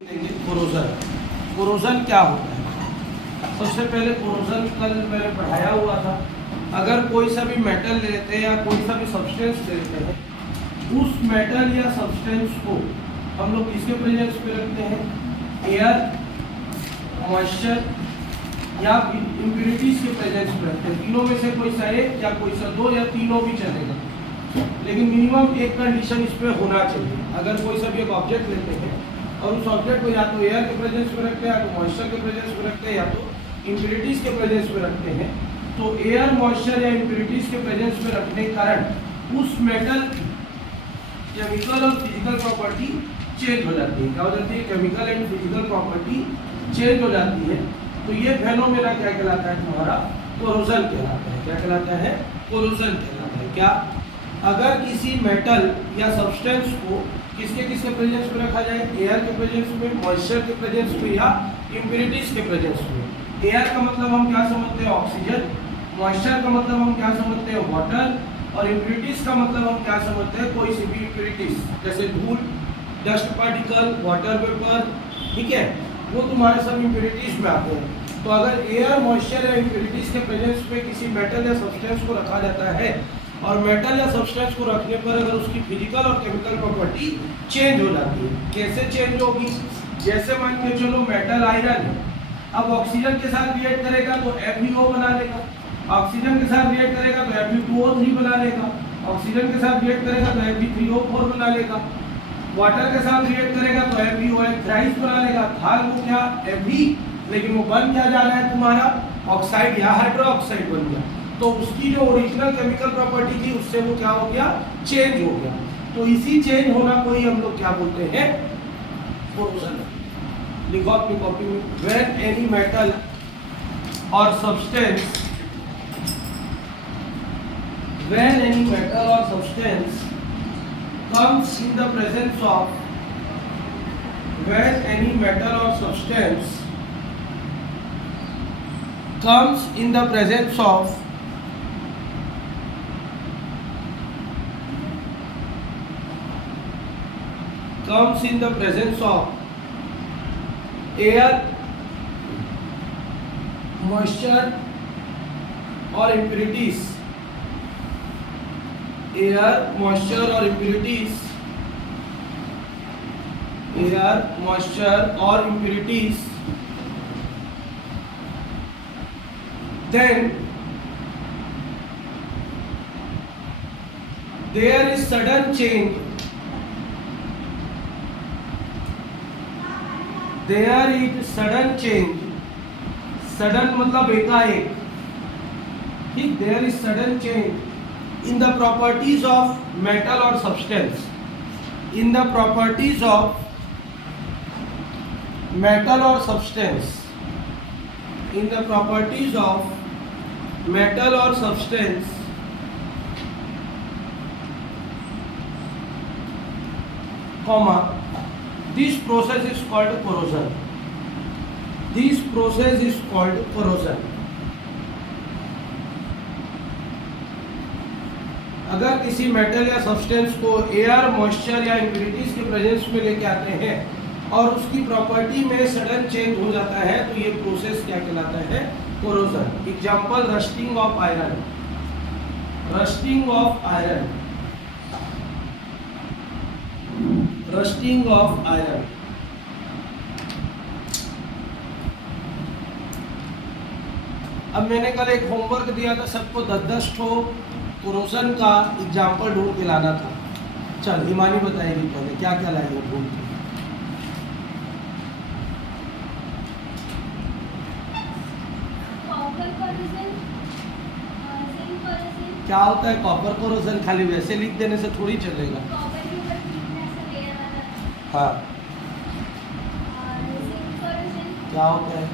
Corrosion corrosion क्या होता है? सबसे पहले कोरोजन कल मैंने पढ़ाया हुआ था। अगर कोई सा भी मेटल लेते हैं या कोई सा भी सब्सटेंस लेते हैं, उस मेटल या सब्सटेंस को हम लोग किसके प्रेजेंस में रखते हैं? एयर, मॉइस्चर या इम्प्यूरिटीज के प्रेजेंस में रखते हैं। तीनों में से कोई सा एक या कोई सा दो या तीनों भी चलेगा, लेकिन मिनिमम एक कंडीशन इस पे होना चाहिए। अगर कोई सा भी एक ऑब्जेक्ट लेते हैं और उस ऑब्जेक्ट को या तो एयर के प्रेजेंस में रखते हैं, या तो मॉइस्चर के प्रेजेंस में रखते हैं, या तो इम्प्यूरिटीज के प्रेजेंस में रखते हैं, तो एयर, मॉइस्चर या इम्प्यूरिटीज के प्रेजेंस में रखने के कारण उस मेटल की केमिकल और फिजिकल प्रॉपर्टी चेंज हो जाती है। क्या हो जाती है? Chemical and physical property change हो जाती है। तो ये फेनोमेना क्या कहलाता है? तुम्हारा कोरोजन कहलाता है। क्या कहलाता है? कोरोजन कहलाता है। क्या? अगर किसी मेटल या सब्सटेंस को किसके किसके प्रेजेंस में रखा जाए? एयर के प्रेजेंस में, मॉइस्चर के प्रेजेंस में या इम्प्यूरिटीज के प्रेजेंस में। एयर का मतलब हम क्या समझते हैं? ऑक्सीजन। मॉइस्चर का मतलब हम क्या समझते हैं? वाटर। और इम्प्यूरिटीज का मतलब हम क्या समझते हैं? कोई सी भी इम्प्यूरिटीज, जैसे धूल, डस्ट पार्टिकल, वाटर वेपर, ठीक है, वो तुम्हारे सब इम्प्यूरिटीज में आते हैं। तो अगर एयर, मॉइस्चर या इम्प्यूरिटीज के प्रेजेंस में किसी मेटल या सब्सटेंस को रखा जाता है, और मेटल या सब्सटेंस को रखने पर अगर उसकी फिजिकल और केमिकल प्रॉपर्टी चेंज हो जाती है, कैसे चेंज होगी? जैसे मान के चलो मेटल आयरन है, अब ऑक्सीजन के साथ रिएक्ट करेगा तो FeO बना लेगा, ऑक्सीजन के साथ रिएक्ट करेगा तो Fe2O3 बना लेगा, ऑक्सीजन के साथ रिएक्ट करेगा तो Fe3O4 बना लेगा, वाटर के साथ रिएक्ट करेगा तो FeOH थ्राइस बना लेगा। थाल को क्या? Fe, लेकिन वो बन क्या जा रहा है? तुम्हारा ऑक्साइड या हाइड्रोक्साइड बन गया। तो उसकी जो ओरिजिनल केमिकल प्रॉपर्टी थी उससे वो क्या हो गया? चेंज हो गया। तो इसी चेंज होना को ही हम लोग क्या बोलते हैं? कोरोजन। लिखो अपनी कॉपी में, व्हेन एनी मेटल और सब्सटेंस, व्हेन एनी मेटल और substance comes in the presence of, when any metal और substance comes in the presence of air, moisture और impurities, air, moisture और impurities, air, moisture और impurities, then there is sudden change, there is sudden change, sudden मतलब एकाएक, ठीक, there is sudden change in the properties of metal or substance, in the properties of metal or substance, in the properties of metal or substance, comma, this process is called corrosion. This process is called corrosion. अगर किसी metal या substance को air, moisture या impurities के presence में लेके आते हैं और उसकी प्रॉपर्टी में सडन चेंज हो जाता है, तो ये प्रोसेस क्या कहलाता है? Corrosion. Example, rusting of iron, rusting of iron, rusting of iron. अब मैंने कल एक होमवर्क दिया था सबको, 10-10 ठो कोरोजन का एग्जांपल ढूंढ के लाना था। चल हिमानी बताएगी पहले क्या क्या लाएगी ढूंढ के। क्या होता है कॉपर कोरोजन? खाली वैसे लिख देने से थोड़ी चलेगा। हाँ, क्या होता है?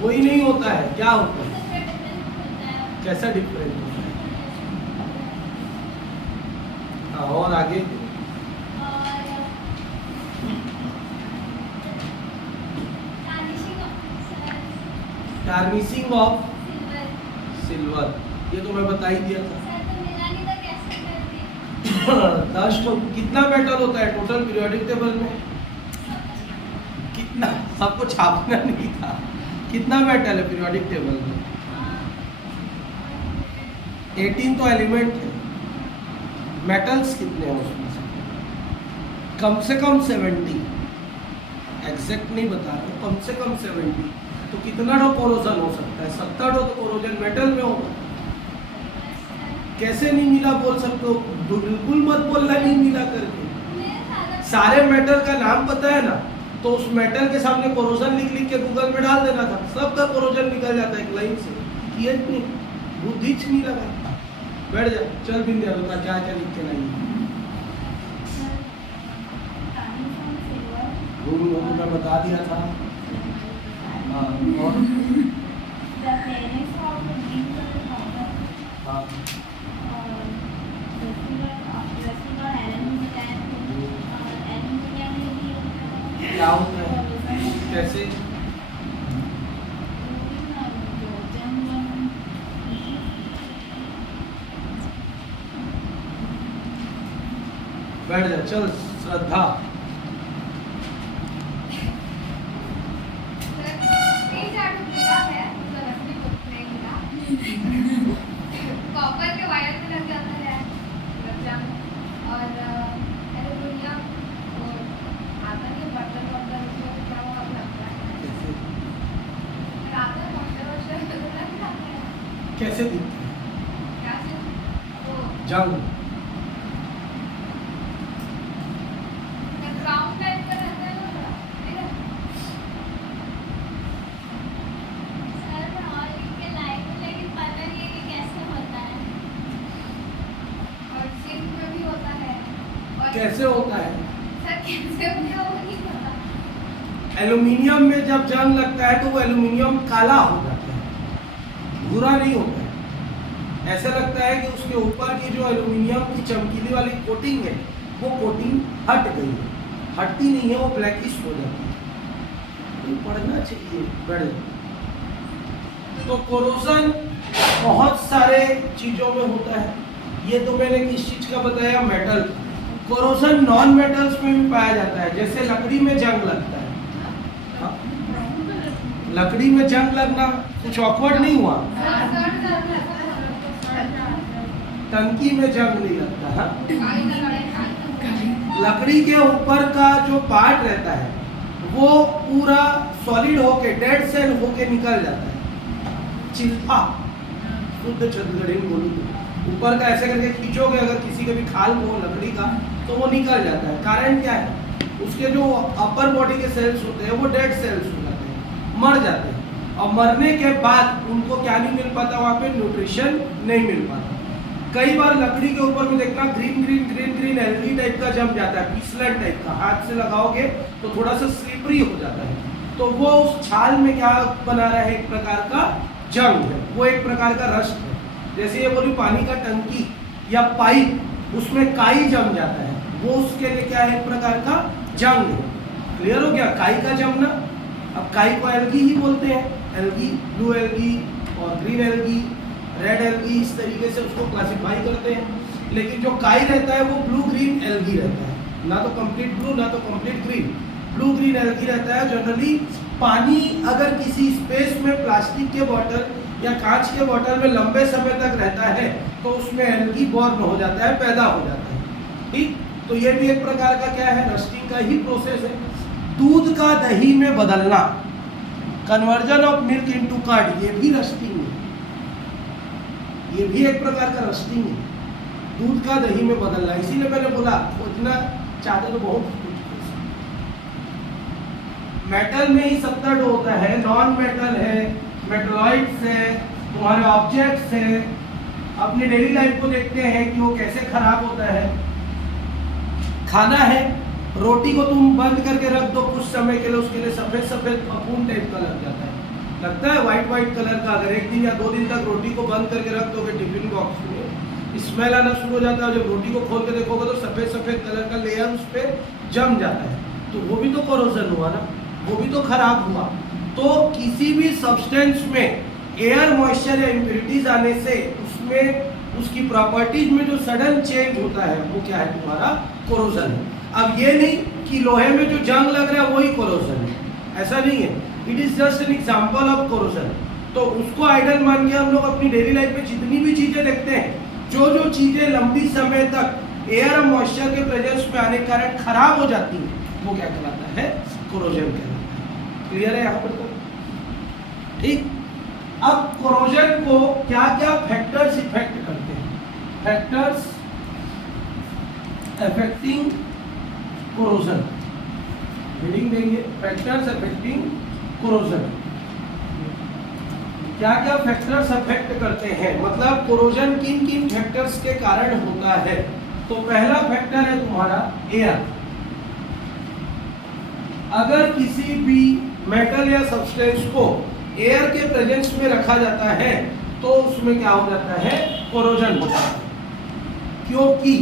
वही नहीं होता है, क्या होता है? कैसा डिफरेंट होता है? हाँ, और आगे? टार्निशिंग ऑफ सिल्वर, ये तो मैं बता ही दिया था। 10 कितना मेटल होता है टोटल पीरियोडिक टेबल में? कितना? सबको छापना नहीं था। कितना मेटल है पीरियोडिक टेबल में? 18 तो एलिमेंट है। मेटल्स कितने हैं उसमें से कम 70। एग्जैक्ट नहीं बता रहा हूँ, कम से कम 70। तो कितना डो कोरोजन हो सकता है? 70 डो तो कोरोजन मेटल में होगा। कैसे नहीं मिला बोल सकते हो? बिल्कुल मत बोलना नहीं मिला करके। सारे मेटल का नाम पता है ना, तो उस मेटल के सामने कोरोजन लिख लिख के गूगल में डाल देना था, सबका कोरोजन निकल जाता है एक लाइन से। किया नहीं, बुद्धि नहीं लगा। बैठ जा, चल बिंदिया बता क्या क्या लिख के लाई। मैं बता दिया था। हाँ, और हाँ, क्या होता है? कैसे? बैठ जा, चल श्रद्धा। कॉपर के वायर में लग जाता है और एल्युमिनियम और आता नहीं बर्तन उसमें तो क्या हुआ लगता है रात में कैसे दिखता है? क्या से वो जंग ग्राउंड टाइप का रहता है ना थोड़ा, ठीक है? सर मैं और लिख के लाई हूँ लेकिन पता नहीं है कि कैसे होता है। और सिंक में भी होता है। और कैसे होता है? सर कैसे होता है वो नहीं पता। एल्यूमिनियम में जब जंग लगता है तो वो एल्यूमिनियम काला हो जाता है, भूरा नहीं होता है। ऐसा लगता है कि उसके ऊपर की जो एल्यूमिनियम की चमकीली वाली कोटिंग है वो कोटिंग हट गई है। हटती नहीं है, वो ब्लैकिश हो जाती है। तो पढ़ना चाहिए। बड़े तो कोरोजन बहुत सारे चीजों में होता है। ये तो मैंने किस चीज का बताया? मेटल। कोरोजन नॉन मेटल्स में भी पाया जाता है, जैसे लकड़ी में जंग लगता है। हाँ? लकड़ी में जंग लगना कुछ ऑकवर्ड नहीं हुआ? टंकी में जंग नहीं लगता। हाँ? लकड़ी के ऊपर का जो पार्ट रहता है वो पूरा सॉलिड होके, डेड सेल होके निकल जाता है। चिल्फा, शुद्ध छत्तीसगढ़ी में बोलूं तो ऊपर का ऐसे करके खींचोगे अगर किसी के भी खाल को लकड़ी का, तो वो निकल जाता है। कारण क्या है? उसके जो अपर बॉडी के सेल्स होते हैं वो डेड सेल्स हो जाते हैं, मर जाते हैं। और मरने के बाद उनको क्या नहीं मिल पाता? वहाँ पे न्यूट्रिशन नहीं मिल पाता। कई बार लकड़ी के ऊपर में देखना ग्रीन एल्गी टाइप का जम जाता है, फिसलन टाइप का। हाथ से लगाओगे तो थोड़ा सा स्लिपरी हो जाता है। तो वो उस छाल में क्या बना रहा है? एक प्रकार का जंग है, वो एक प्रकार का रस्ट है। जैसे ये बोली पानी का टंकी या पाइप, उसमें काई जम जाता है, वो उसके लिए क्या है? एक प्रकार का जंग है। क्लियर हो गया? काई का जमना। अब काई को एल्गी ही बोलते हैं। एल्गी, ब्लू एल्गी और ग्रीन एल्गी, रेड एल्गी, इस तरीके से उसको क्लासिफाई करते हैं। लेकिन जो काई रहता है वो ब्लू ग्रीन एल्गी रहता है, ना तो कंप्लीट ब्लू ना तो complete green, blue green algae रहता है। जनरली पानी अगर किसी स्पेस में प्लास्टिक के बॉटल या कांच के बॉटल में लंबे समय तक रहता है तो उसमें एल्गी बॉर्न हो जाता है, पैदा हो जाता है। ठीक, तो ये भी एक प्रकार का क्या है? रस्टिंग का ही प्रोसेस है। दूध का दही में बदलना, conversion of milk into curd, ये भी रस्टिंग है। ये भी एक प्रकार का रस्टिंग है, दूध का दही में बदलना। इसीलिए मैंने बोला खोजना चाहते तो बहुत कुछ। मेटल में ही 70 होता है, नॉन मेटल है, मेटलॉइड्स है, तुम्हारे ऑब्जेक्ट्स है। अपने डेली लाइफ को देखते हैं कि वो कैसे खराब होता है। खाना है, रोटी को तुम बंद करके रख दो कुछ समय के लिए, उसके लिए सफेद सफेद फफूंद टाइप का लग जाता है, लगता है वाइट कलर का। अगर 1 दिन या 2 दिन तक रोटी को बंद करके रख दोगे टिफिन बॉक्स में, स्मेल आना शुरू हो जाता है। जब रोटी को खोल के देखोगे तो सफेद सफेद कलर का लेयर उस पर जम जाता है, तो वो भी तो कोरोजन हुआ ना, वो भी तो खराब हुआ। तो किसी भी सब्सटेंस में एयर, मॉइस्चर या इम्प्यूरिटीज आने से उसमें उसकी प्रॉपर्टीज में जो सडन चेंज होता है वो क्या है तुम्हारा कोरोजन है। अब ये नहीं कि लोहे में जो जंग लग रहा है वही कोरोजन है, ऐसा नहीं है। It is just an example of corrosion. तो उसको आइडल मान के हम लोग अपनी डेली लाइफ में जितनी भी चीजें देखते हैं, जो जो चीजें लंबी समय तक एयर और मॉइस्चर के प्रेजेंस में आने के कारण खराब हो जाती है, वो क्या कहलाता है कोरोजन कहलाता है। क्लियर है यहाँ पर तो? ठीक। अब कोरोजन को क्या क्या फैक्टर्स इफेक्ट करते हैं? फैक्टर्स अफेक्टिंग कोरोजन, रीडिंग देंगे। फैक्टर्स अफेक्टिंग कोरोजन, क्या क्या फैक्टर्स अफेक्ट करते हैं, मतलब कोरोजन किन किन फैक्टर्स के कारण होता है। तो पहला फैक्टर है तुम्हारा एयर। अगर किसी भी मेटल या सब्सटेंस को एयर के प्रेजेंस में रखा जाता है तो उसमें क्या हो जाता है कोरोजन होता है। क्योंकि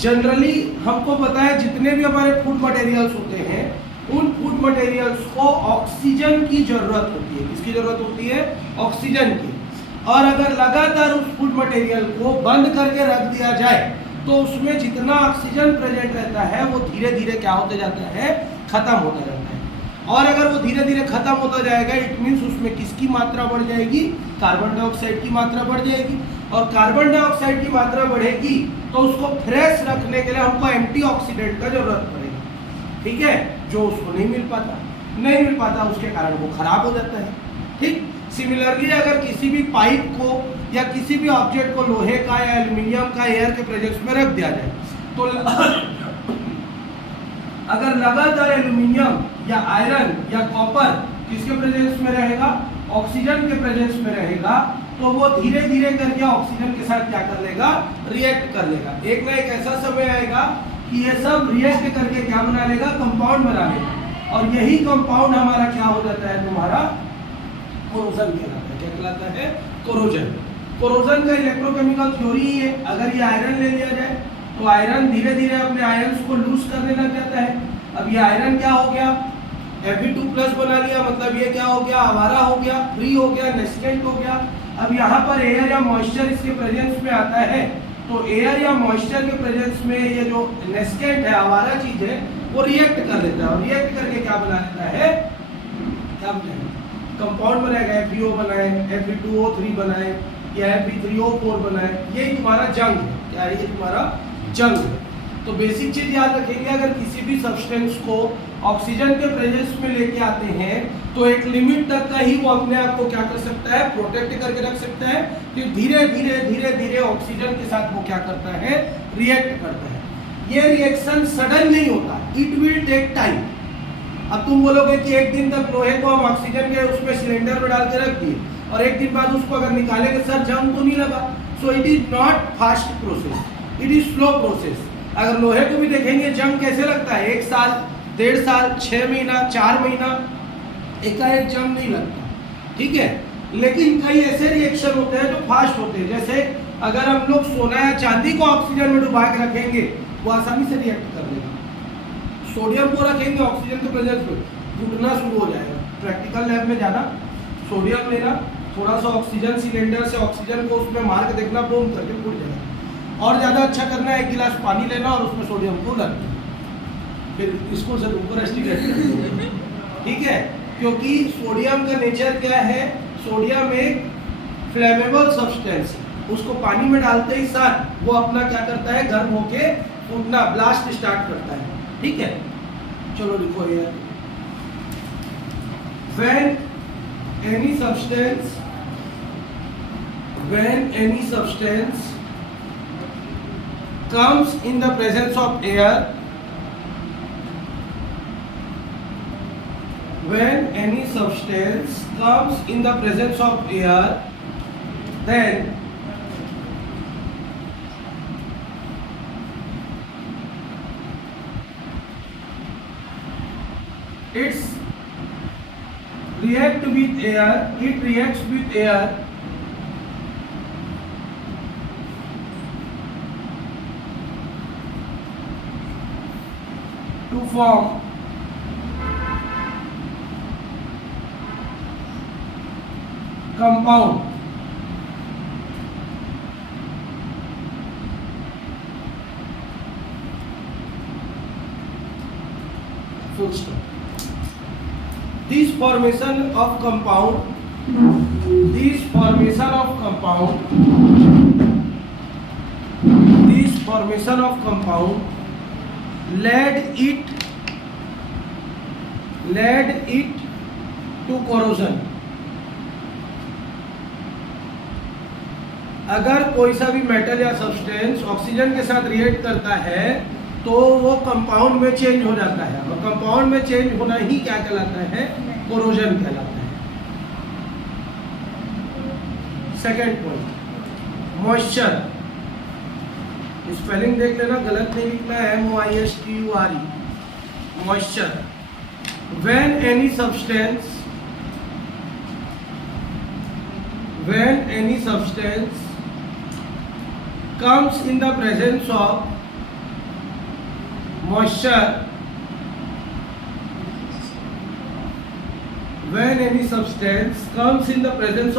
जनरली हमको पता है जितने भी हमारे फूड मटेरियल्स होते हैं उन फूड मटेरियल्स को ऑक्सीजन की जरूरत होती है। किसकी जरूरत होती है? ऑक्सीजन की। और अगर लगातार उस फूड मटेरियल को बंद करके रख दिया जाए तो उसमें जितना ऑक्सीजन प्रेजेंट रहता है वो धीरे धीरे क्या होते जाता है, खत्म होता जाता है। और अगर वो धीरे धीरे खत्म होता जाएगा इट मीन्स उसमें किसकी मात्रा बढ़ जाएगी? कार्बन डाइऑक्साइड की मात्रा बढ़ जाएगी। और कार्बन डाइऑक्साइड की मात्रा बढ़ेगी तो उसको फ्रेश रखने के लिए हमको एंटीऑक्सीडेंट का जरूरत पड़ेगी। ठीक है, जो उसको नहीं मिल पाता उसके कारण वो खराब हो जाता है। ठीक। सिमिलरली अगर किसी भी पाइप को या किसी भी ऑब्जेक्ट को लोहे का या एल्यूमिनियम का एयर के प्रेजेंस में रख दिया जाए तो अगर लगातार एल्यूमिनियम या आयरन या कॉपर किसके प्रेजेंस में रहेगा? ऑक्सीजन के प्रेजेंस में रहेगा, तो वो धीरे धीरे करके ऑक्सीजन के साथ क्या कर लेगा? रिएक्ट कर लेगा। एक ना एक ऐसा समय आएगा कि ये सब रिएक्ट करके क्या बना लेगा? कंपाउंड बना लेगा। और यही कंपाउंड हमारा क्या हो जाता है? तुम्हारा कोरोजन कहलाता है। क्या कहलाता है? कोरोजन। कोरोजन का इलेक्ट्रोकेमिकल थ्योरी है। अगर ये आयरन ले लिया जाए तो आयरन धीरे धीरे अपने आयंस को लूज करने लग जाता है। अब ये आयरन क्या हो गया? Fe2+ बना लिया, मतलब ये क्या हो गया? आवारा हो गया, फ्री हो गया, नेस्टेंट हो गया। अब यहाँ पर एयर या मॉइस्चर इसके प्रेजेंस में आता है तो एयर या मॉइस्चर के प्रेजेंस में ये जो नेस्टेंट है, आवारा चीज है, वो रिएक्ट कर लेता है। और रिएक्ट करके क्या बना लेता है? क्या बनाएगा? कंपाउंड बनाएगा। FeO बनाए, Fe2O3 बनाए या Fe3O4 बनाए। यही तुम्हारा जंग है। क्या है? ये तुम्हारा जंग है। तो बेसिक चीज याद रखेंगे, अगर किसी भी सब्सटेंस को ऑक्सीजन के प्रेजेंस में लेके आते हैं तो एक लिमिट तक का ही वो अपने आप को क्या कर सकता है? प्रोटेक्ट करके रख सकता है। फिर धीरे धीरे ऑक्सीजन के साथ वो क्या करता है? रिएक्ट करता है। ये रिएक्शन सडन नहीं होता, इट विल टेक टाइम। अब तुम बोलोगे कि एक दिन तक लोहे को हम ऑक्सीजन के उसमें सिलेंडर में डाल के रख दिए और एक दिन बाद उसको अगर निकालेंगे सर जंग तो नहीं लगा। So it is not fast process, it is slow process. अगर लोहे को भी देखेंगे जंग कैसे लगता है? 1 साल, 1.5 साल, 6 महीना, 4 महीना, एकाएक जंग नहीं लगता। ठीक है। लेकिन कई ऐसे रिएक्शन होते हैं जो फास्ट होते हैं। जैसे अगर हम लोग सोना या चांदी को ऑक्सीजन में डुबा के रखेंगे वो आसानी से रिएक्ट कर लेगा। सोडियम को रखेंगे ऑक्सीजन के प्रेजेंस में, फूटना शुरू हो जाएगा। प्रैक्टिकल लैब में जाना, सोडियम लेना, थोड़ा सा ऑक्सीजन सिलेंडर से ऑक्सीजन को उसमें मार के देखना, बूम करके फूट जाएगा। और ज़्यादा अच्छा करना है, 1 गिलास पानी लेना और उसमें सोडियम को डालना, फिर इसको से ऊपर एस्टिकेट करना। ठीक है। क्योंकि सोडियम का नेचर क्या है? सोडियम एक फ्लेमेबल सब्सटेंस है। उसको पानी में डालते ही साथ वो अपना क्या करता है? गर्म होके फूटना, ब्लास्ट स्टार्ट करता है। ठीक है। चलो लिखो ये, when any substance comes in the presence of air, when any substance comes in the presence of air, then it reacts with air to form compound full stop. This formation of compound led it to corrosion. अगर कोई सा भी metal या substance oxygen के साथ react करता है तो वो कंपाउंड में चेंज हो जाता है, और कंपाउंड में चेंज होना ही क्या कहलाता है? कोरोजन कहलाता है। Second point, moisture. स्पेलिंग देख लेना, गलत नहीं लिखना है, MOISTURE, moisture. when any substance comes in the presence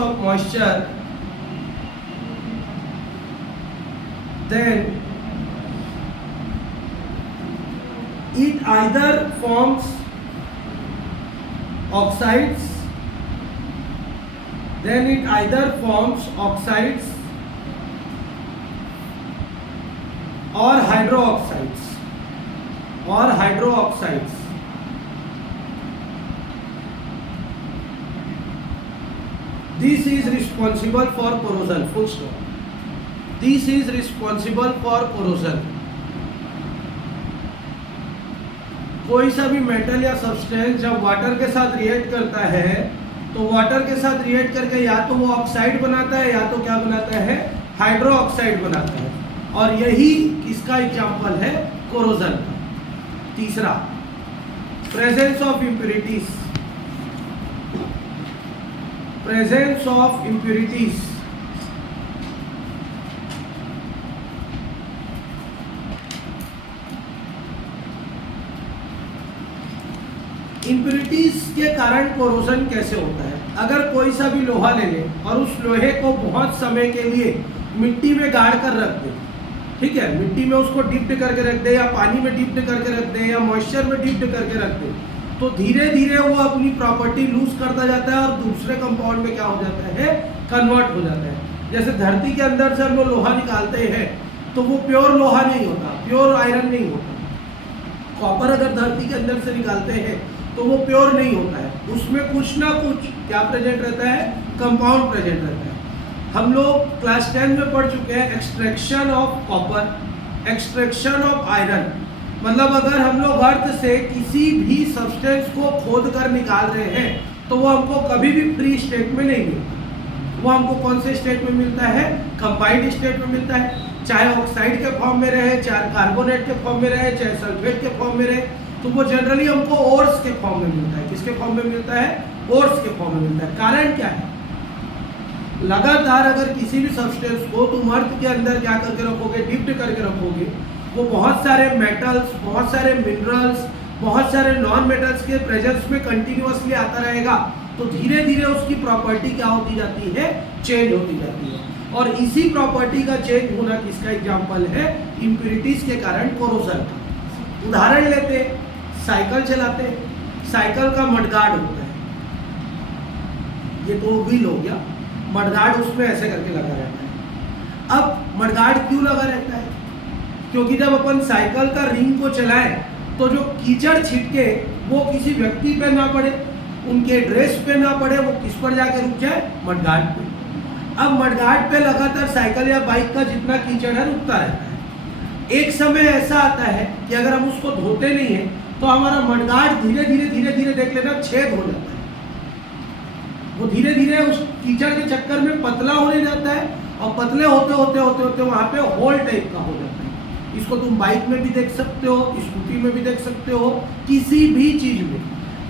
of moisture, then it either forms oxides or hydroxides. This is responsible for corrosion. Full stop. This is responsible for corrosion. कोई सा भी metal या substance जब water के साथ react करता है तो वाटर के साथ रिएक्ट करके या तो वो ऑक्साइड बनाता है या तो क्या बनाता है? हाइड्रो ऑक्साइड बनाता है, और यही किसका एग्जाम्पल है? कोरोजन का। तीसरा, प्रेजेंस ऑफ इम्प्यूरिटीज। इम्प्यूरिटीज के कारण कोरोजन कैसे होता है? अगर कोई सा भी लोहा ले ले और उस लोहे को बहुत समय के लिए मिट्टी में गाड़ कर रख दे, ठीक है, मिट्टी में उसको डिप्ट करके रख दे या पानी में डिप्ट करके रख दे या मॉइस्चर में डिप्ट करके रख दे, तो धीरे धीरे वो अपनी प्रॉपर्टी लूज करता जाता है और दूसरे कंपाउंड में क्या हो जाता है? कन्वर्ट हो जाता है। जैसे धरती के अंदर से हम लोग लोहा निकालते हैं तो वो प्योर लोहा नहीं होता, प्योर आयरन नहीं होता। कॉपर अगर धरती के अंदर से निकालते हैं तो वो प्योर नहीं होता है, उसमें कुछ ना कुछ क्या प्रेजेंट रहता है? कंपाउंड प्रेजेंट रहता है। हम लोग क्लास 10 में पढ़ चुके हैं extraction of copper, extraction of iron. मतलब अगर हम लोग अर्थ से किसी भी सब्सटेंस को खोद कर निकाल रहे हैं तो वो हमको कभी भी फ्री स्टेट में नहीं मिलता। वो हमको कौन से स्टेट में मिलता है? कंबाइंड स्टेट में मिलता है। चाहे ऑक्साइड के फॉर्म में रहे, चाहे कार्बोनेट के फॉर्म में रहे, चाहे सल्फेट के फॉर्म में रहे, तो वो जनरली हमको ओर्स के फॉर्म में मिलता है। किसके फॉर्म में मिलता है? ओर्स के फॉर्म में मिलता है। कारण क्या है? लगातार अगर किसी भी सब्सटेंस को तुम अर्थ के अंदर क्या करके रखोगे? डिप्ट करके रखोगे, वो बहुत सारे मेटल्स, बहुत सारे मिनरल्स, बहुत सारे नॉन मेटल्स के प्रेजेंस में कंटिन्यूअसली आता रहेगा, तो धीरे धीरे उसकी प्रॉपर्टी क्या होती जाती है? चेंज होती जाती है। और इसी प्रॉपर्टी का चेंज होना किसका एग्जाम्पल है? इम्प्यूरिटीज के कारण कोरोजन का। उदाहरण लेते, साइकिल चलाते, साइकिल का मडगार्ड होता है, ये तो व्हील हो गया, मडगार्ड उसमें ऐसे करके लगा रहता है। अब मडगार्ड क्यों लगा रहता है? क्योंकि जब अपन साइकिल का रिंग को चलाएं तो जो कीचड़ छिटके वो किसी व्यक्ति पे ना पड़े, उनके ड्रेस पे ना पड़े, वो किस पर जाके रुक जाए? मडगार्ड पे। अब मडगार्ड पे लगातार साइकिल या बाइक का जितना कीचड़ है रुकता रहता है। एक समय ऐसा आता है कि अगर हम उसको धोते नहीं है तो हमारा मडगार्ड धीरे धीरे धीरे धीरे देख लेना छेद हो जाता है। वो धीरे धीरे उस कीचड़ के चक्कर में पतला होने जाता है, और पतले होते होते होते होते वहाँ पे होल टाइप का हो जाता है। इसको तुम बाइक में भी देख सकते हो, स्कूटी में भी देख सकते हो, किसी भी चीज में।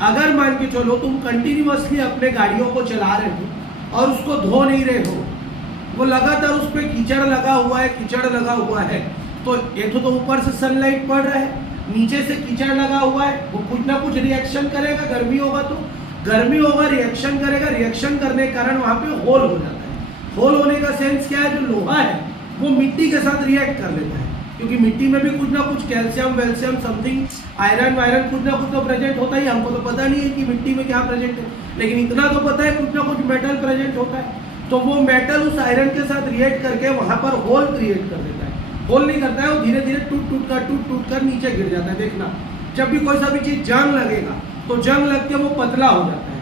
अगर मान के चलो तुम कंटिन्यूअसली अपने गाड़ियों को चला रहे हो और उसको धो नहीं रहे हो, वो लगातार उस पर कीचड़ लगा हुआ है, कीचड़ लगा हुआ है, तो एक तो ऊपर से सनलाइट पड़ रहा है, नीचे से कीचड़ लगा हुआ है, वो कुछ ना कुछ रिएक्शन करेगा। गर्मी होगा तो गर्मी होगा, रिएक्शन करेगा, रिएक्शन करने के कारण वहाँ पे होल हो जाता है। होल होने का सेंस क्या है? जो लोहा है वो मिट्टी के साथ रिएक्ट कर लेता है, क्योंकि मिट्टी में भी कुछ ना कुछ कैल्शियम वेल्शियम समथिंग आयरन वायरन कुछ ना कुछ तो प्रेजेंट होता ही, हमको तो पता नहीं है कि मिट्टी में क्या प्रेजेंट है, लेकिन इतना तो पता है कुछ ना कुछ मेटल प्रेजेंट होता है। तो वो मेटल उस आयरन के साथ रिएक्ट करके वहाँ पर होल क्रिएट कर देता है। होल नहीं करता है, वो धीरे धीरे टूट कर नीचे गिर जाता है। देखना जब भी कोई सा भी चीज़ जंग लगेगा तो जंग लग के वो पतला हो जाता है।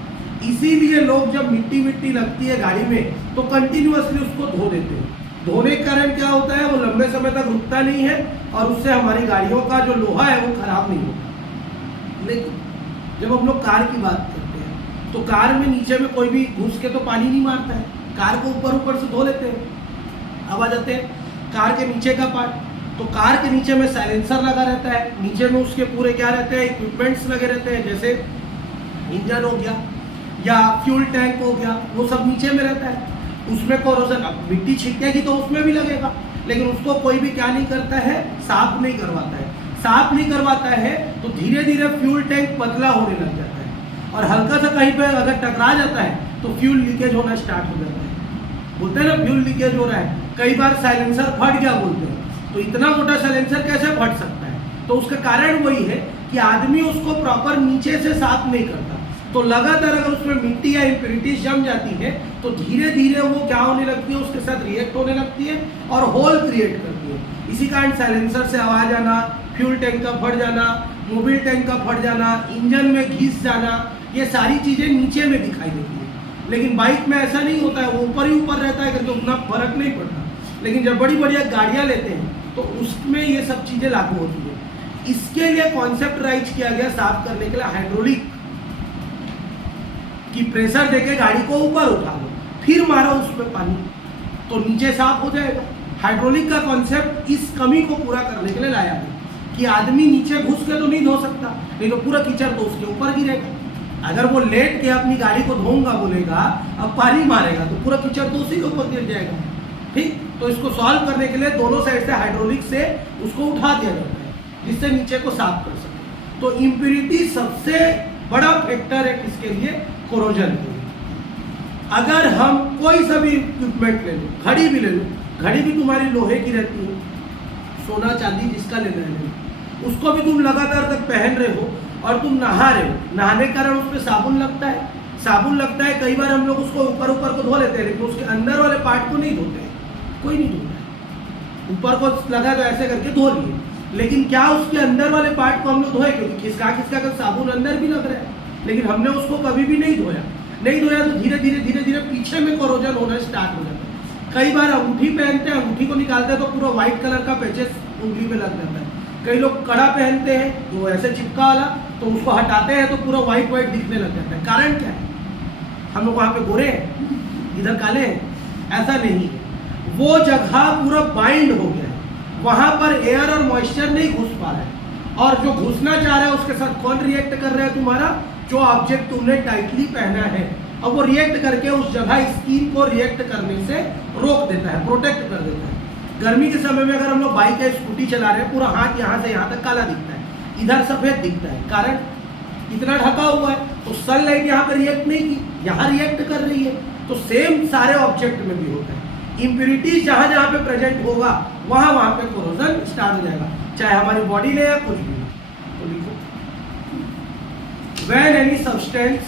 इसीलिए लोग जब मिट्टी लगती है गाड़ी में तो कंटिन्यूअसली उसको धो देते हैं। धोने के कारण क्या होता है, वो लंबे समय तक रुकता नहीं है और उससे हमारी गाड़ियों का जो लोहा है वो खराब नहीं होता। लेकिन जब हम लोग कार की बात करते हैं तो कार में नीचे में कोई भी घुस के तो पानी नहीं मारता है, कार को ऊपर से धो लेते हैं। अब आ जाते हैं कार के नीचे का पार्ट। तो कार के नीचे में साइलेंसर लगा रहता है, नीचे में उसके पूरे क्या रहते हैं, इक्विपमेंट्स लगे रहते हैं, जैसे इंजन हो गया या फ्यूल टैंक हो गया, वो सब नीचे में रहता है। उसमें कोरोजन, अब मिट्टी छिटकेगी तो उसमें भी लगेगा, लेकिन उसको कोई भी क्या नहीं करता है, साफ नहीं करवाता है। साफ नहीं करवाता है तो धीरे धीरे फ्यूल टैंक पतला होने लग जाता है और हल्का सा कहीं पर अगर टकरा जाता है तो फ्यूल लीकेज होना स्टार्ट हो जाता है। बोलते हैं ना फ्यूल लीकेज हो रहा है, कई बार साइलेंसर फट गया बोलते हैं। तो इतना मोटा साइलेंसर कैसे फट सकता है, तो उसका कारण वही है कि आदमी उसको प्रॉपर नीचे से साफ नहीं करता। तो लगातार अगर उसमें मिट्टी या इम्प्योरिटीज जम जाती है तो धीरे धीरे वो क्या होने लगती है, उसके साथ रिएक्ट होने लगती है और होल क्रिएट करती है। इसी कारण साइलेंसर से आवाज आना, फ्यूल टैंक का फट जाना, मोबिल टैंक का फट जाना, इंजन में घिस जाना, ये सारी चीजें नीचे में दिखाई देती है। लेकिन बाइक में ऐसा नहीं होता है, वो ऊपर ही ऊपर रहता है करके उतना फर्क नहीं पड़ता। लेकिन जब बड़ी बढ़िया गाड़ियां लेते हैं तो उसमें ये सब चीजें लागू होती है। इसके लिए कॉन्सेप्ट राइज किया गया साफ करने के लिए हाइड्रोलिक की प्रेशर देके गाड़ी को ऊपर उठा लो, फिर मारो उसमें पानी तो नीचे साफ हो जाएगा। हाइड्रोलिक का कॉन्सेप्ट इस कमी को पूरा करने के लिए लाया गया कि आदमी नीचे घुस के तो नहीं धो सकता, नहीं तो पूरा कीचड़ तो उसके ऊपर गिरेगा। अगर वो लेट के अपनी गाड़ी को धोऊंगा बोलेगा, अब पानी मारेगा तो पूरा कीचड़ तो उसी के ऊपर गिर जाएगा। ठीक, तो इसको सॉल्व करने के लिए दोनों साइड से हाइड्रोलिक से उसको उठा दिया जाता है जिससे नीचे को साफ कर सके। तो इम्प्योरिटी सबसे बड़ा फैक्टर है किसके लिए, कोरोजन के लिए। अगर हम कोई सा भी इक्विपमेंट ले लो, घड़ी भी ले लो, घड़ी भी तुम्हारी लोहे की रहती है, सोना चांदी जिसका लेना है, उसको भी तुम लगातार तक पहन रहे हो और तुम नहा रहे हो, नहाने के कारण उसमें साबुन लगता है, साबुन लगता है। कई बार हम लोग उसको ऊपर को धो लेते हैं लेकिन उसके अंदर वाले पार्ट को नहीं धोते हैं, कोई नहीं धोता है। ऊपर को लगा तो ऐसे करके धो लिए, लेकिन क्या उसके अंदर वाले पार्ट को हम लोग धोए, क्योंकि खिसका कर साबुन अंदर भी लग रहा है, लेकिन हमने उसको कभी भी नहीं धोया तो धीरे धीरे पीछे में कोरोजन होना स्टार्ट हो जाता है। कई बार अंगूठी पहनते हैं, अंगूठी को निकालते हैं तो पूरा व्हाइट कलर का पैचेस उंगली में लग जाता है। कई लोग कड़ा पहनते हैं तो ऐसे चिपका वाला, तो उसको हटाते हैं तो पूरा व्हाइट दिखने लग जाता है। कारण क्या है, हम लोग वहाँ पे गोरे हैं, इधर काले हैं, ऐसा नहीं है। वो जगह पूरा बाइंड हो गया है, वहाँ पर एयर और मॉइस्चर नहीं घुस पा रहा है, और जो घुसना चाह रहा है उसके साथ कौन रिएक्ट कर रहा है, तुम्हारा जो ऑब्जेक्ट तुमने टाइटली पहना है। अब वो रिएक्ट करके उस जगह स्किन को रिएक्ट करने से रोक देता है, प्रोटेक्ट कर देता है। गर्मी के समय में अगर हम लोग बाइक या स्कूटी चला रहे हैं, पूरा हाथ यहाँ से यहाँ तक काला दिखता है, इधर सफेद दिखता है, कारण इतना ढका हुआ है, तो सनलाइट यहाँ पर रिएक्ट नहीं की, यहाँ रिएक्ट कर रही है। तो सेम सारे ऑब्जेक्ट में भी होता है। इम्प्योरिटीज जहाँ जहाँ पे प्रेजेंट होगा वहाँ पे कोरोजन स्टार्ट हो जाएगा, चाहे हमारी बॉडी ले या कुछ भी। तो लिखो, when any substance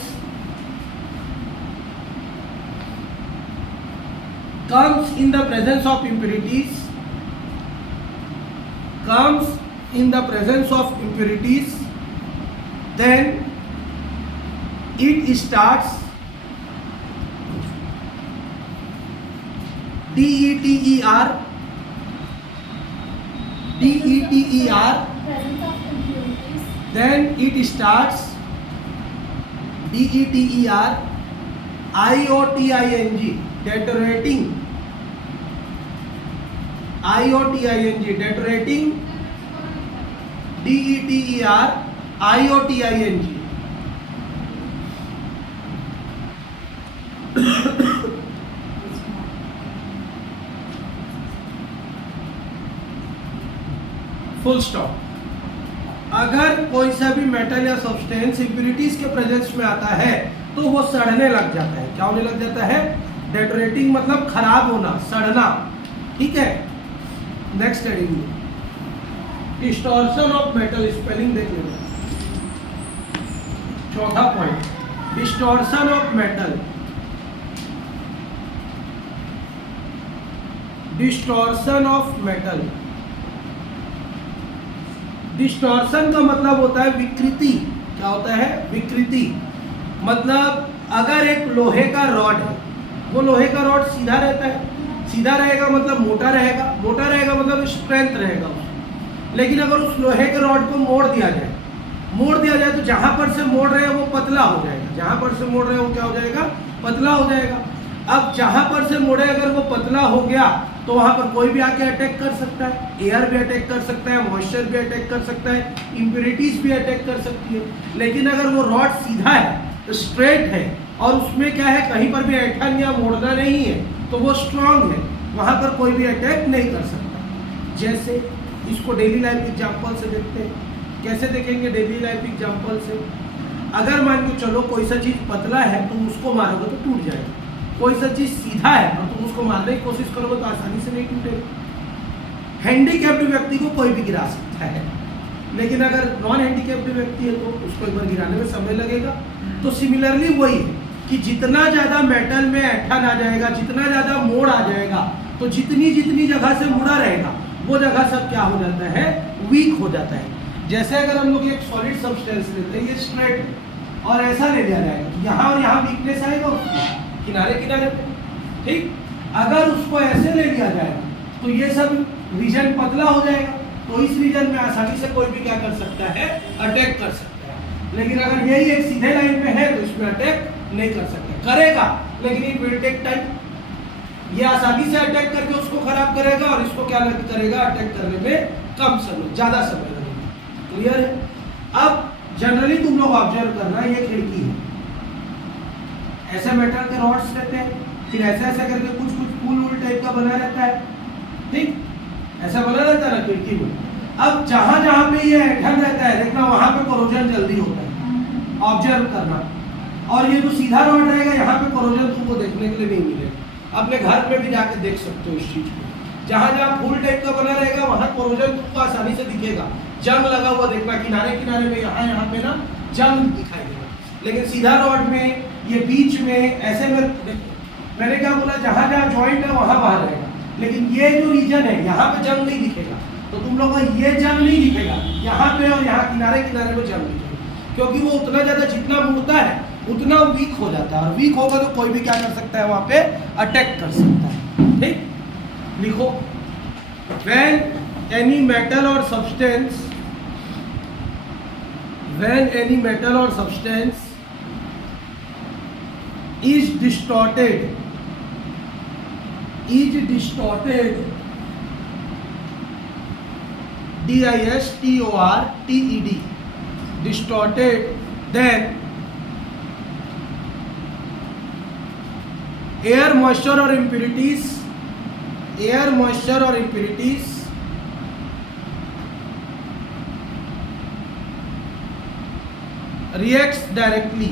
comes in the presence of impurities, then it starts DETER, then it starts DETER, IOTING, deteriorating, deteriorating, DETER, IOTING. Full stop. अगर कोई सा भी मेटल या सब्सटेंस इम्प्योरिटीज के प्रेजेंस में आता है तो वो सड़ने लग जाता है। क्या होने लग जाता है, डेटोरेटिंग मतलब खराब होना, सड़ना। ठीक है, नेक्स्ट हेडिंग में डिस्टॉर्शन ऑफ मेटल, स्पेलिंग देख लेना। चौथा point, distortion of metal. Distortion of metal, distortion का मतलब होता है विकृति। क्या होता है? विकृति। मतलब अगर एक लोहे का रॉड है, वो लोहे का रॉड सीधा रहता है, सीधा रहेगा मतलब मोटा रहेगा, मोटा रहेगा मतलब स्ट्रेंथ रहेगा उसमें। लेकिन अगर उस लोहे के रॉड को मोड़ दिया जाए, मोड़ दिया जाए तो जहां पर से मोड़ रहे हैं वो पतला हो जाएगा, जहां पर से मोड़ रहे हैं वो क्या हो जाएगा? पतला हो जाएगा। अब जहां पर से मोड़े अगर वो पतला हो गया तो वहां पर कोई भी आके अटैक कर सकता है, एयर भी अटैक कर सकता है, मॉइस्चर भी अटैक कर सकता है, इम्प्योरिटीज भी अटैक कर सकती है। लेकिन अगर वो रॉड सीधा है, स्ट्रेट है और उसमें क्या है, कहीं पर भी ऐठन या मोड़ना नहीं है, तो वो स्ट्रांग है, वहां पर कोई भी अटैक नहीं कर सकता। जैसे इसको डेली लाइफ एग्जाम्पल से देखते हैं। कैसे देखेंगे डेली लाइफ एग्जाम्पल से? अगर मान के चलो कोई सा चीज पतला है, तुम उसको मारोगे तो टूट जाएगा। कोई सा चीज सीधा है और तुम उसको मारने की कोशिश करोगे तो आसानी से नहीं टूटेगा। हैंडीकैप्ड व्यक्ति को कोई भी गिरा सकता है, लेकिन अगर नॉन हैंडीकैप्ड व्यक्ति है तो उसको एक बार गिराने में समय लगेगा। तो सिमिलरली वही है कि जितना ज़्यादा मेटल में ऐठन आ जाएगा, जितना ज़्यादा मोड़ आ जाएगा, तो जितनी जितनी जगह से मुड़ा रहेगा वो जगह सब क्या हो जाता है? वीक हो जाता है। जैसे अगर हम लोग एक सॉलिड सब्सटेंस लेते हैं, ये स्ट्रेट और ऐसा ले लिया जाएगा, यहाँ और यहाँ वीकनेस आएगा उसको किनारे किनारे पे, ठीक। अगर उसको ऐसे ले लिया जाएगा तो ये सब रीजन पतला हो जाएगा, तो इस रीजन में आसानी से कोई भी क्या कर सकता है? अटैक कर सकता है। लेकिन अगर यही एक सीधे लाइन में है तो इसमें अटैक नहीं कर सकता, करेगा लेकिन इट विल टेक टाइम। ये आसानी से अटैक करके उसको खराब करेगा और इसको क्या करेगा? अटैक करने में कम समय, ज्यादा समय लगेगा। क्लियर है? अब जनरली तुम लोग ऑब्जर्व करना, ये खिड़की है, ऐसे मेटल के रॉड्स रहते हैं, फिर ऐसे ऐसे करके कुछ कुछ पुल वुल टाइप का बना रहता है, ठीक, ऐसा बना रहता है ना खिड़की में। अब जहां जहां पे ये ऐठन रहता है, देखना वहां पे कोरोजन जल्दी होता है, ऑब्जर्व करना। और ये जो सीधा रॉड रहेगा, यहाँ पे कोरोजन तुमको देखने के लिए नहीं मिलेगा। अपने घर में भी जाके देख सकते हो इस चीज को। जहां जहां फूल टाइप का बना रहेगा वहां कोरोजन तुमको आसानी से दिखेगा, जंग लगा हुआ देखना, किनारे किनारे में यहाँ पे ना जंग दिखाई देगा। लेकिन सीधा रॉड में, ये बीच में, ऐसे में देखो, मैंने क्या बोला, जहां जहां जॉइंट है वहां बाहर रहेगा, लेकिन ये जो रीजन है यहाँ पे जंग नहीं दिखेगा। तो तुम लोग को ये जंग नहीं दिखेगा, यहाँ पे और यहाँ किनारे किनारे में जंग दिखेगा, क्योंकि वो उतना ज्यादा जितना मुड़ता है उतना वीक हो जाता है, और वीक होगा तो कोई भी क्या कर सकता है? वहां पे अटैक कर सकता है, ठीक। लिखो, when any metal or substance is distorted distorted, then air, moisture or impurities reacts directly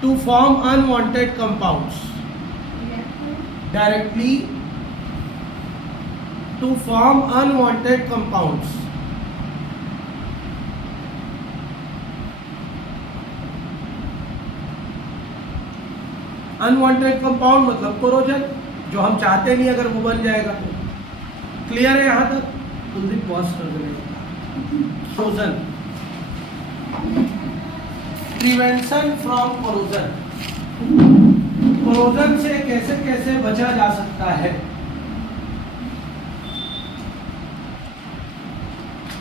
to form unwanted compounds. Unwanted compound मतलब कोरोजन, जो हम चाहते नहीं, अगर वो बन जाएगा तो। क्लियर है यहाँ तक? कुलदीप पॉज कर देगा। Corrosion, prevention from corrosion. Corrosion से कैसे कैसे बचा जा सकता है?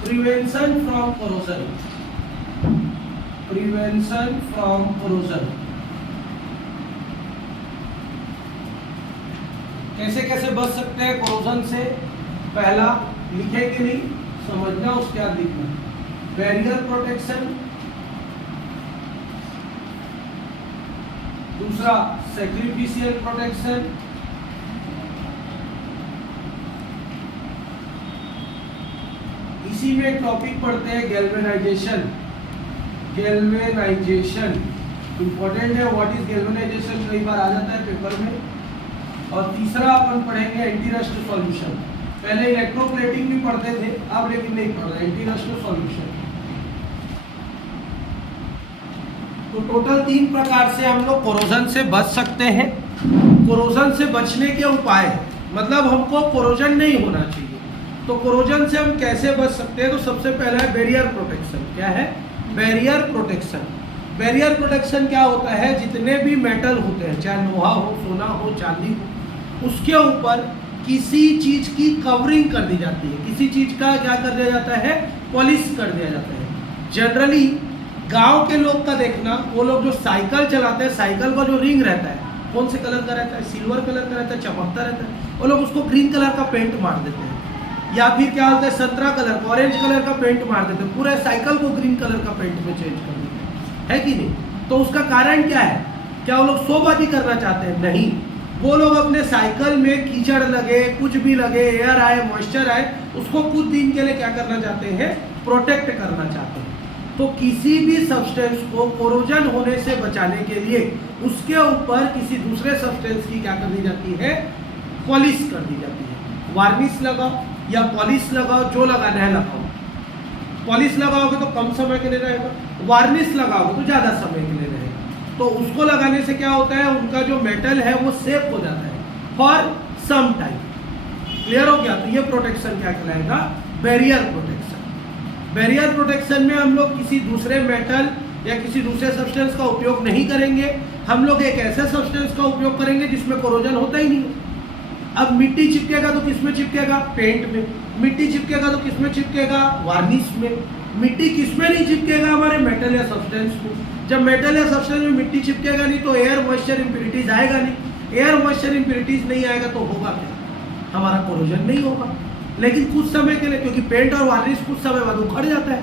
प्रिवेंशन फ्रॉम कोरोजन, कैसे कैसे बच सकते हैं कोरोजन से? पहला लिखेंगे नहीं, समझना, उसके बाद लिखना। बैरियर प्रोटेक्शन, दूसरा सैक्रिफिशियल प्रोटेक्शन, इसी में एक टॉपिक पढ़ते हैं गैल्वेनाइजेशन। इंपॉर्टेंट है, व्हाट इज गैल्वेनाइजेशन, कई बार आ जाता है पेपर में। और तीसरा अपन पढ़ेंगे एंटी रस्ट सॉल्यूशन। पहले इलेक्ट्रोप्लेटिंग भी पढ़ते थे, अब लेकिन नहीं पढ़ रहे, एंटी-रस्ट सॉल्यूशन। तो टोटल 3 प्रकार से हम लोग कोरोजन से बच सकते हैं। कोरोजन से बचने के उपाय, मतलब हमको कोरोजन नहीं होना चाहिए, तो कोरोजन से हम कैसे बच सकते हैं? तो सबसे पहला है बैरियर प्रोटेक्शन। क्या है? Barrier protection. बैरियर प्रोटेक्शन क्या होता है? जितने भी मेटल होते हैं, चाहे लोहा हो, सोना हो, चांदी हो, उसके ऊपर किसी चीज की कवरिंग कर दी जाती है, किसी चीज का क्या कर दिया जाता है? पॉलिश कर दिया जाता है। जनरली गांव के लोग का देखना, वो लोग जो साइकिल चलाते हैं, साइकिल का जो रिंग रहता है कौन से कलर का रहता है? सिल्वर कलर का रहता है, चमकता रहता है। वो लोग उसको ग्रीन कलर का पेंट मार देते हैं, या फिर क्या होता है, संतरा कलर का, ऑरेंज कलर का पेंट मार देते हैं, पूरे साइकिल को ग्रीन कलर का पेंट में चेंज कर देते हैं, है कि नहीं? तो उसका कारण क्या है? क्या वो लोग शोबाजी करना चाहते हैं? नहीं, वो लोग अपने साइकिल में कीचड़ लगे, कुछ भी लगे, एयर आए, मॉइस्चर आए, उसको कुछ दिन के लिए क्या करना चाहते हैं? प्रोटेक्ट करना चाहते हैं। तो किसी भी सब्सटेंस को कोरोजन होने से बचाने के लिए उसके ऊपर किसी दूसरे सब्सटेंस की क्या कर दी जाती है? पॉलिश कर दी जाती है। वार्निश लगाओ या पॉलिश लगाओ, जो लगाना है लगाओ। पॉलिश लगाओगे तो कम समय के लिए रहेगा, वार्निश लगाओगे तो ज़्यादा समय के लिए रहेगा। तो उसको लगाने से क्या होता है? उनका जो मेटल है वो सेफ हो जाता है फॉर सम टाइम। क्लियर हो गया? तो ये प्रोटेक्शन क्या कहलाएगा? Barrier protection. बैरियर प्रोटेक्शन में हम लोग किसी दूसरे मेटल या किसी दूसरे सब्सटेंस का उपयोग नहीं करेंगे, हम लोग एक ऐसे सब्सटेंस का उपयोग करेंगे जिसमें कोरोजन होता ही नहीं। अब मिट्टी चिपकेगा तो किस में चिपकेगा? पेंट में। मिट्टी चिपकेगा तो किस में चिपकेगा? वार्निश में। मिट्टी किस में नहीं चिपकेगा? हमारे मेटल या सब्सटेंस में। जब मेटल या सब्सटेंस में मिट्टी चिपकेगा नहीं तो एयर मॉइस्चर इंप्योरिटीज आएगा नहीं। एयर मॉइस्चर इंप्योरिटीज नहीं आएगा तो होगा क्या? हमारा कोरोजन नहीं होगा। लेकिन कुछ समय के लिए, क्योंकि पेंट और वार्निश कुछ समय बाद उखड़ जाता है,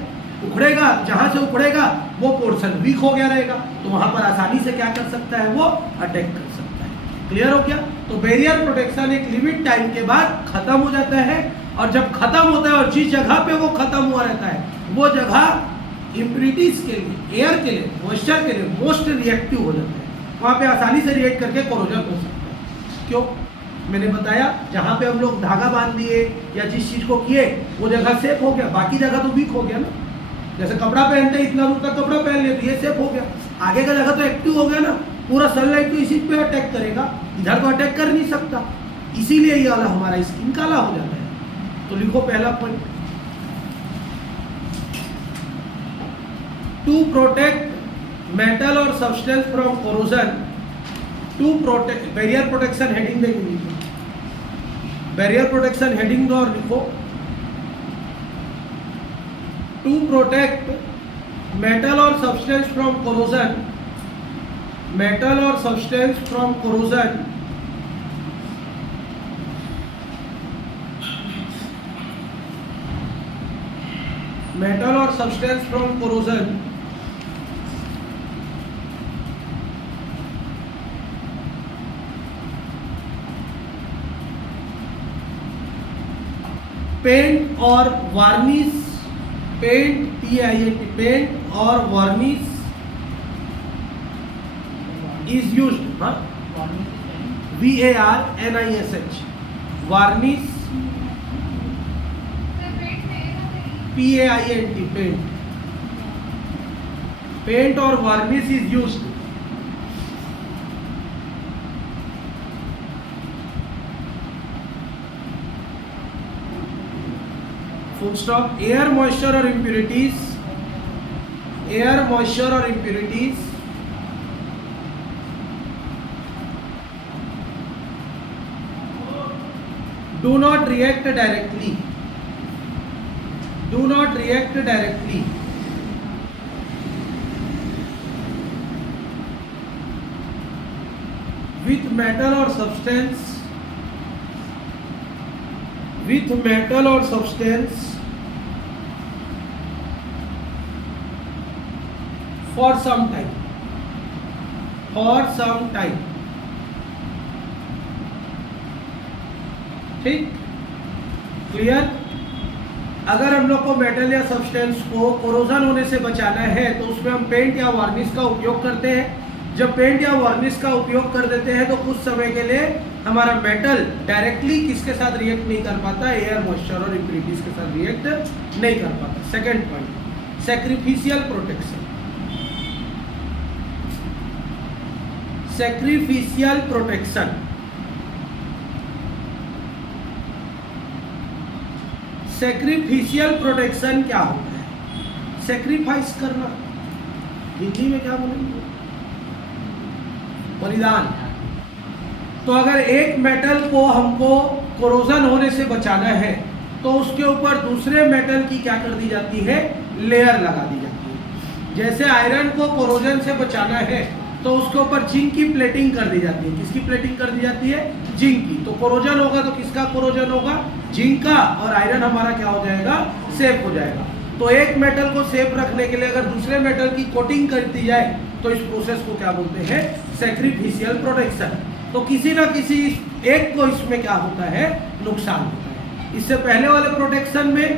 उखड़ेगा, जहां से उखड़ेगा वो पोर्शन वीक हो गया रहेगा, तो वहां पर आसानी से क्या कर सकता है? वो अटैक कर सकता है। क्लियर हो गया? तो बैरियर प्रोटेक्शन एक लिमिट टाइम के बाद खत्म हो जाता है, और जब खत्म होता है और जिस जगह पे वो खत्म हुआ रहता है वो जगह इम्प्योरिटीज के लिए, एयर के लिए, मॉइस्चर के लिए मोस्ट रिएक्टिव हो जाता है, वहां पे आसानी से रिएक्ट करके कोरोजन हो सकता है। क्यों? मैंने बताया, जहां पे हम लोग धागा बांध दिए या जिस चीज को किए वो जगह सेफ हो गया, बाकी जगह तो वीक हो गया ना। जैसे कपड़ा पहनते इतना दूर तक कपड़ा पहन लिया तो ये सेफ हो गया, आगे का जगह तो एक्टिव हो गया ना, पूरा सनलाइट तो इसी पे अटैक करेगा, इधर तो अटैक कर नहीं सकता, इसीलिए ये वाला हमारा स्किन काला हो जाता है। तो लिखो पहला पॉइंट, टू प्रोटेक्ट मेटल और substance from corrosion, to protect barrier protection heading देंगे, बैरियर प्रोटेक्शन हेडिंग दो और लिखो टू प्रोटेक्ट मेटल और सब्सटेंस फ्रॉम कोरोजन, मेटल और सब्सटेंस फ्रॉम कोरोजन मेटल और सब्सटेंस फ्रॉम कोरोजन पेंट और वार्निश, पेंट PAINT, पेंट और varnish is used, VARNISH, varnish PAINT, paint, paint और varnish is used full stop, air moisture or impurities, air moisture or impurities do not react directly, do not react directly with metal or substance, with metal or substance for some time, for some time, ठीक? Clear? अगर हम लोग को metal या substance को corrosion होने से बचाना है तो उसमें हम पेंट या वार्निश का उपयोग करते हैं। जब पेंट या वार्निश का उपयोग कर देते हैं तो कुछ समय के लिए हमारा मेटल डायरेक्टली किसके साथ रिएक्ट नहीं कर पाता, एयर, मॉइस्चर और इम्प्यूरिटीज के साथ रिएक्ट नहीं कर पाता। Second point, sacrificial protection. Sacrificial protection, sacrificial protection क्या होता है? सैक्रिफाइस करना, हिंदी में क्या बोलेंगे, बलिदान। तो अगर एक मेटल को हमको कोरोजन होने से बचाना है तो उसके ऊपर दूसरे मेटल की क्या कर दी जाती है, लेयर लगा दी जाती है। जैसे आयरन को कोरोजन से बचाना है तो उसके ऊपर जिंक की प्लेटिंग कर दी जाती है। किसकी प्लेटिंग कर दी जाती है? जिंक की। तो कोरोजन होगा तो किसका कोरोजन होगा? जिंक का, और आयरन हमारा क्या हो जाएगा, सेफ हो जाएगा। तो एक मेटल को सेफ रखने के लिए अगर दूसरे मेटल की कोटिंग कर दी जाए तो इस प्रोसेस को क्या बोलते हैं, सैक्रिफिशियल प्रोटेक्शन। तो किसी ना किसी एक को इसमें क्या होता है, नुकसान होता है। इससे पहले वाले प्रोटेक्शन में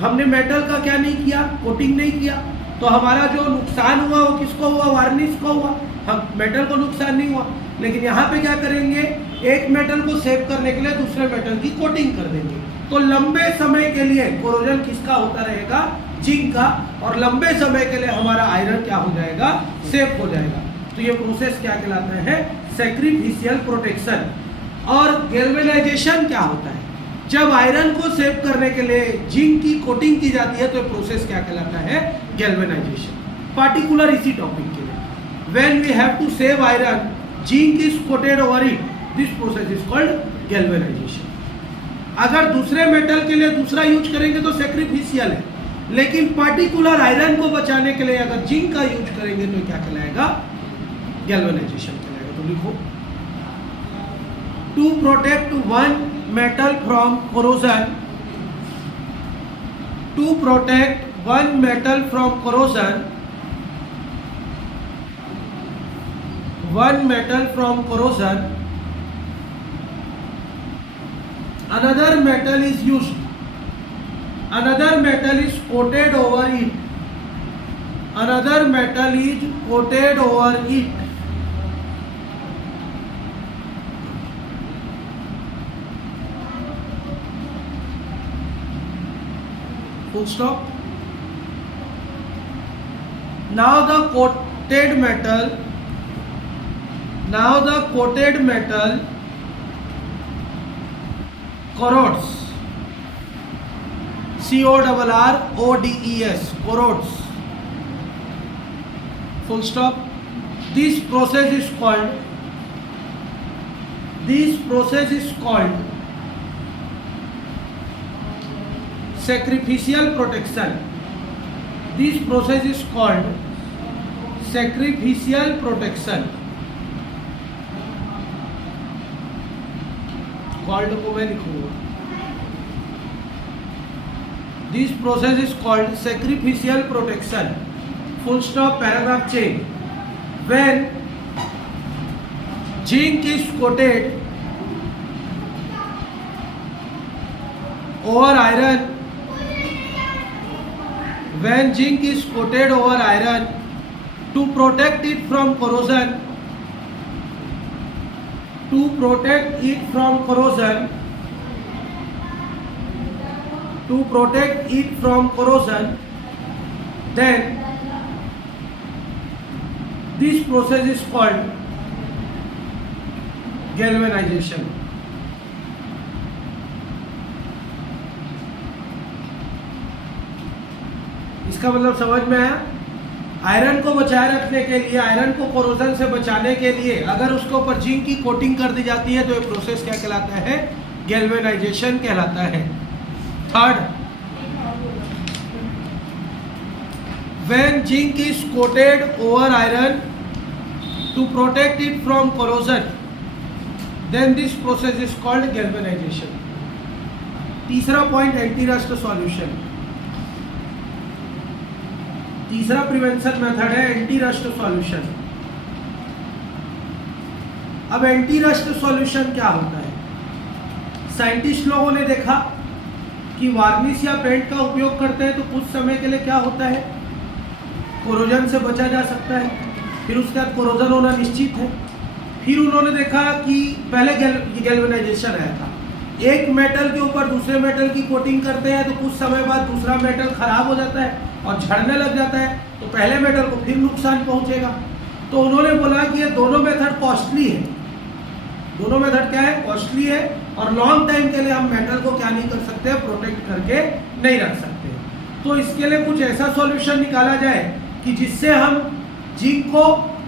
हमने मेटल का क्या नहीं किया, कोटिंग नहीं किया, तो हमारा जो नुकसान हुआ वो किसको हुआ, वार्निश को हुआ, हम मेटल को नुकसान नहीं हुआ। लेकिन यहाँ पे क्या करेंगे, एक मेटल को सेव करने के लिए दूसरे मेटल की कोटिंग कर देंगे। तो लंबे समय के लिए कोरोजन किसका होता रहेगा, जिंक का, और लंबे समय के लिए हमारा आयरन क्या हो जाएगा, सेफ हो जाएगा। तो ये प्रोसेस क्या कहलाता है, सैक्रिफिशियल प्रोटेक्शन। और गैल्वेनाइजेशन क्या होता है, जब आयरन को सेव करने के लिए जिंक की कोटिंग की जाती है तो प्रोसेस क्या कहलाता है, गैल्वेनाइजेशन। पार्टिकुलर इसी टॉपिक के लिए, when we have to save iron, zinc is coated over it, this process is called galvanisation. अगर दूसरे मेटल के लिए दूसरा यूज करेंगे तो सैक्रिफिशियल है, लेकिन पार्टिकुलर आयरन को बचाने के लिए अगर जिंक का यूज करेंगे तो क्या कहलाएगा, गैल्वेनाइजेशन कहलाएगा। तो लिखो, to protect one metal from corrosion, to protect one metal from corrosion, one metal from corrosion, another metal is used, another metal is coated over it, another metal is coated over it. Full stop. Now the coated metal corrodes, corrodes, corrodes, full stop. This process is called sacrificial protection. This process is called sacrificial protection. Called को मैं लिखूंगा. This process is called sacrificial protection. Full stop. Paragraph change. When zinc is coated over iron, when zinc is coated over iron to protect it from corrosion, then this process is called galvanization. इसका मतलब समझ में आया? Iron को बचाए रखने के लिए, आयरन को कोरोजन से बचाने के लिए अगर उसके ऊपर जिंक की कोटिंग कर दी जाती है तो ये प्रोसेस क्या कहलाता है, गैल्वेनाइजेशन कहलाता है। Third, when zinc is coated over iron to protect it from corrosion, then this process is called galvanisation. तीसरा पॉइंट, एंटी रस्ट सॉल्यूशन। तीसरा प्रिवेंशन मेथड है एंटी रस्ट सॉल्यूशन। अब एंटी रस्ट सॉल्यूशन क्या होता है? Scientist लोगों ने देखा कि वार्निश या पेंट का उपयोग करते हैं तो कुछ समय के लिए क्या होता है, कोरोजन से बचा जा सकता है, फिर उसके बाद कोरोजन होना निश्चित है। फिर उन्होंने देखा कि पहले गैल्वेनाइजेशन आया था, एक मेटल के ऊपर दूसरे मेटल की कोटिंग करते हैं तो कुछ समय बाद दूसरा मेटल खराब हो जाता है और झड़ने लग जाता है, तो पहले मेटल को फिर नुकसान पहुंचेगा। तो उन्होंने बोला कि ये दोनों मेथड कॉस्टली है, दोनों मेथड क्या है, कॉस्टली है, और लॉन्ग टाइम के लिए हम मेटल को क्या नहीं कर सकते, प्रोटेक्ट करके नहीं रख सकते। तो इसके लिए कुछ ऐसा सॉल्यूशन निकाला जाए कि जिससे हम जिंक को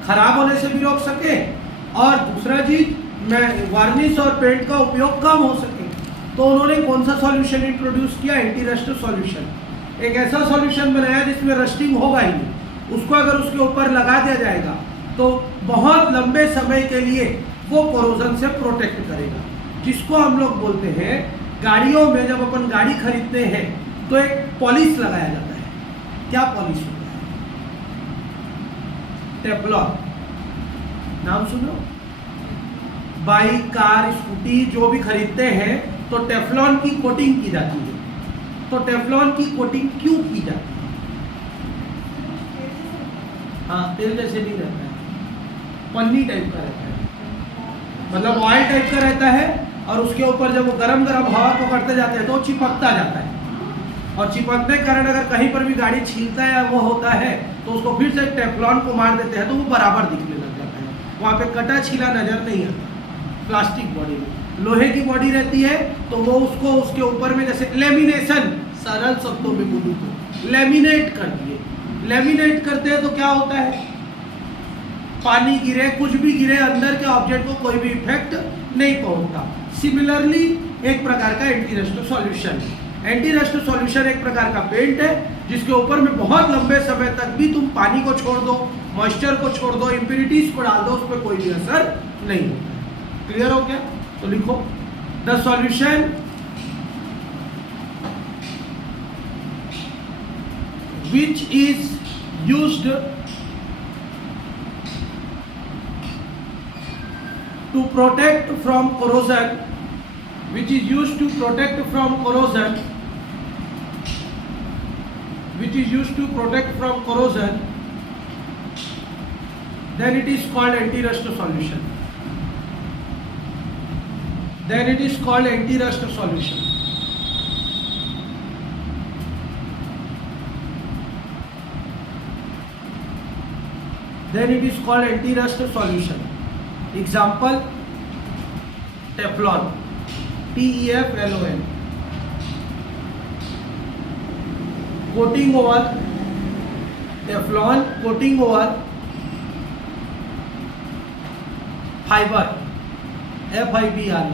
खराब होने से भी रोक सके, और दूसरा चीज में वार्निश और पेंट का उपयोग कम हो सके। तो उन्होंने कौन सा सॉल्यूशन इंट्रोड्यूस किया, एंटी रस्ट सॉल्यूशन। एक ऐसा सॉल्यूशन बनाया जिसमें रस्टिंग होगा ही नहीं, उसको अगर उसके ऊपर लगा दिया जाएगा तो बहुत लंबे समय के लिए वो कोरोजन से प्रोटेक्ट करेगा, जिसको हम लोग बोलते हैं, गाड़ियों में जब अपन गाड़ी खरीदते हैं तो एक पॉलिश लगाया जाता है। क्या पॉलिश होता है? टेफ्लॉन, नाम सुनो। बाइक, कार, स्कूटी जो भी खरीदते हैं तो टेफ्लॉन की कोटिंग की जाती है। तो टेफ्लॉन की कोटिंग क्यों की जाती है? हाँ, तेल जैसे नहीं रहता है, पन्नी टाइप का रहता है, मतलब ऑयल टाइप का रहता है, और उसके ऊपर जब वो गरम गरम हवा को करते जाते हैं तो वो चिपकता जाता है, और चिपकने के कारण अगर कहीं पर भी गाड़ी छीलता है वो होता है तो उसको फिर से टेफ्लॉन को मार देते हैं तो वो बराबर दिखने लग जाता है, वहाँ पे कटा छिला नजर नहीं आता। प्लास्टिक बॉडी में लोहे की बॉडी रहती है तो वो उसको उसके ऊपर में जैसे लेमिनेशन, सरल शब्दों में बोलूँ तो लेमिनेट कर दिए। लेमिनेट करते हैं तो क्या होता है, पानी गिरे, कुछ भी गिरे, अंदर के ऑब्जेक्ट को कोई भी इफेक्ट नहीं पहुंचता। सिमिलरली एक प्रकार का एंटी रस्ट सॉल्यूशन है। एंटी रस्ट सॉल्यूशन एक प्रकार का पेंट है जिसके ऊपर में बहुत लंबे समय तक भी तुम पानी को छोड़ दो, मॉइस्चर को छोड़ दो, इम्प्यूरिटीज को डाल दो, उस पर कोई भी असर नहीं होता है। क्लियर हो गया? तो लिखो, the solution which is used to protect from corrosion, which is used to protect from corrosion, which is used to protect from corrosion, then it is called anti-rust solution. Then it is called anti-rust solution. Then it is called anti-rust solution. Example, Teflon, TEFLON. Coating over Teflon, coating over fiber, FIBR.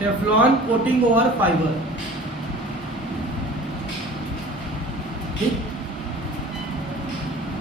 Teflon coating over fiber. ठीक?